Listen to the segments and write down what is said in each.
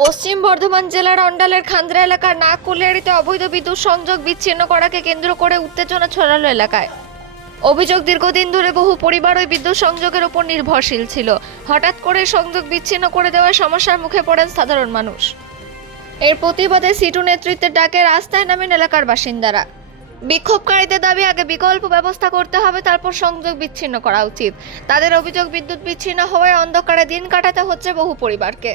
পশ্চিম বর্ধমান জেলার অন্ডালের খান্দ্রা এলাকার নাগকুলিয়ারিতে অবৈধ বিদ্যুৎ সংযোগ বিচ্ছিন্ন করাকে কেন্দ্র করে উত্তেজনা ছড়ালো এলাকায়। অভিযোগ, দীর্ঘদিন ধরে বহু পরিবার ওই বিদ্যুৎ সংযোগের উপর নির্ভরশীল ছিল। হঠাৎ করে সংযোগ বিচ্ছিন্ন করে দেওয়ার সমস্যার মুখে পড়েন সাধারণ মানুষ। এর প্রতিবাদে সিটু নেতৃত্বের ডাকে রাস্তায় নামেন এলাকার বাসিন্দারা। বিক্ষোভকারীদের দাবি, আগে বিকল্প ব্যবস্থা করতে হবে, তারপর সংযোগ বিচ্ছিন্ন করা উচিত। তাদের অভিযোগ, বিদ্যুৎ বিচ্ছিন্ন হওয়ায় অন্ধকারে দিন কাটাতে হচ্ছে বহু পরিবারকে।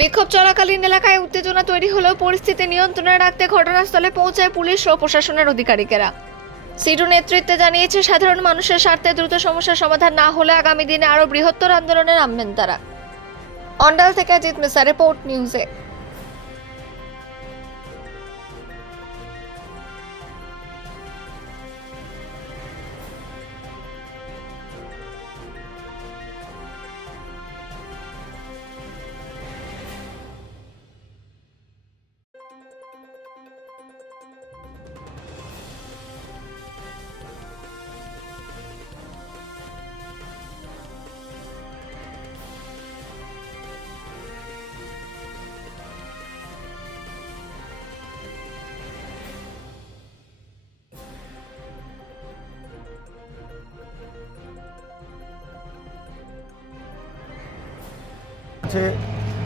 বিক্ষোভ চলাকালীন এলাকায় উত্তেজনা তৈরি হলেও পরিস্থিতি নিয়ন্ত্রণে রাখতে ঘটনাস্থলে পৌঁছায় পুলিশ ও প্রশাসনের আধিকারিকেরা। সিটু নেতৃত্বে জানিয়েছে, সাধারণ মানুষের স্বার্থে দ্রুত সমস্যার সমাধান না হলে আগামী দিনে আরও বৃহত্তর আন্দোলনে নামবেন তারা। অন্ডাল থেকে অজিত মিশ্রা, রিপোর্ট নিউজে।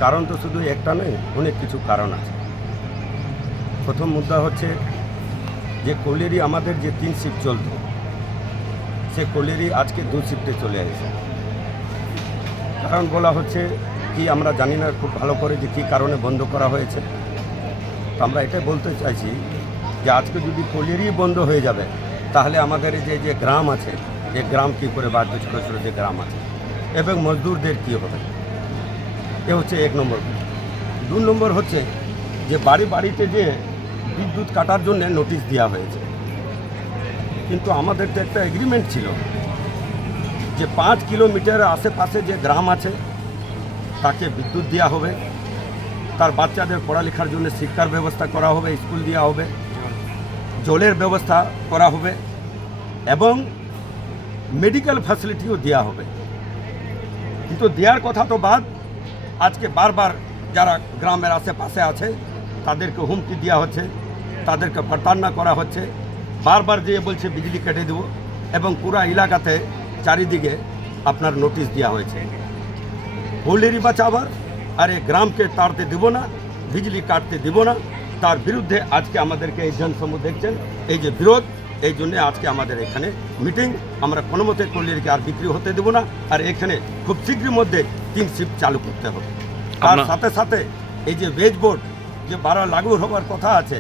কারণ তো শুধু একটা নয়, অনেক কিছু কারণ আছে। প্রথম মুদ্রা হচ্ছে যে কলিয়ারি আমাদের যে 3 শিফট চলত, সে কলিয়ারি আজকে 2 শিফটে চলে আসে। কারণ বলা হচ্ছে কি আমরা জানি না খুব ভালো করে যে কী কারণে বন্ধ করা হয়েছে। তো আমরা এটাই বলতে চাইছি যে আজকে যদি কলিয়ারি বন্ধ হয়ে যাবে, তাহলে আমাদের এই যে গ্রাম আছে, যে গ্রাম কী করে বাড়বে, ছোটো ছোটো যে গ্রাম আছে, এবং মজদুরদের কী হবে, এ হচ্ছে 1 নম্বর। 2 নম্বর হচ্ছে যে বাড়িতে যে বিদ্যুৎ কাটার জন্য নোটিশ দেওয়া হয়েছে, কিন্তু আমাদের তো একটা এগ্রিমেন্ট ছিল যে 5 কিলোমিটার আশেপাশে যে গ্রাম আছে তাকে বিদ্যুৎ দেওয়া হবে, তার বাচ্চাদের পড়ালেখার জন্য শিক্ষার ব্যবস্থা করা হবে, স্কুল দেওয়া হবে, জলের ব্যবস্থা করা হবে এবং মেডিকেল ফ্যাসিলিটিও দেওয়া হবে। কিন্তু দেওয়ার কথা তো বাদ, আজকে বারবার যারা গ্রামের আশেপাশে আছে তাদেরকে হুমকি দেওয়া হচ্ছে, তাদেরকে প্রতারণা করা হচ্ছে, বারবার দিয়ে বলছে বিজলি কেটে দেবো, এবং পুরা এলাকাতে চারিদিকে আপনার নোটিশ দেওয়া হয়েছে কলিয়ারি বাঁচাবার, আর এই গ্রামকে তাড়তে দেবো না, বিজলি কাটতে দেবো না। তার বিরুদ্ধে আজকে আমাদেরকে এই জনসমূহ দেখছেন, এই যে বিরোধ, এই জন্যে আজকে আমাদের এখানে মিটিং। আমরা কোনো মতে কলিয়ারিকে আর বিক্রি হতে দেবো না, আর এখানে খুব শীঘ্রের মধ্যে 3 শিফট চালু করতে হবে। তার সাথে সাথে এই যে ওয়েজ বোর্ড যে 12 লাগু হওয়ার কথা আছে,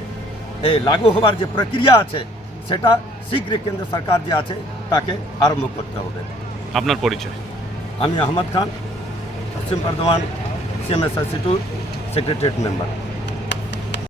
এই লাগু হওয়ার যে প্রক্রিয়া আছে, সেটা শীঘ্রই কেন্দ্র সরকার যে আছে তাকে আরম্ভ করতে হবে। আপনার পরিচয়? আমি আহমদ খান, পশ্চিম বর্ধমান CMSR সিটুর সেক্রেটারিয়েট মেম্বার।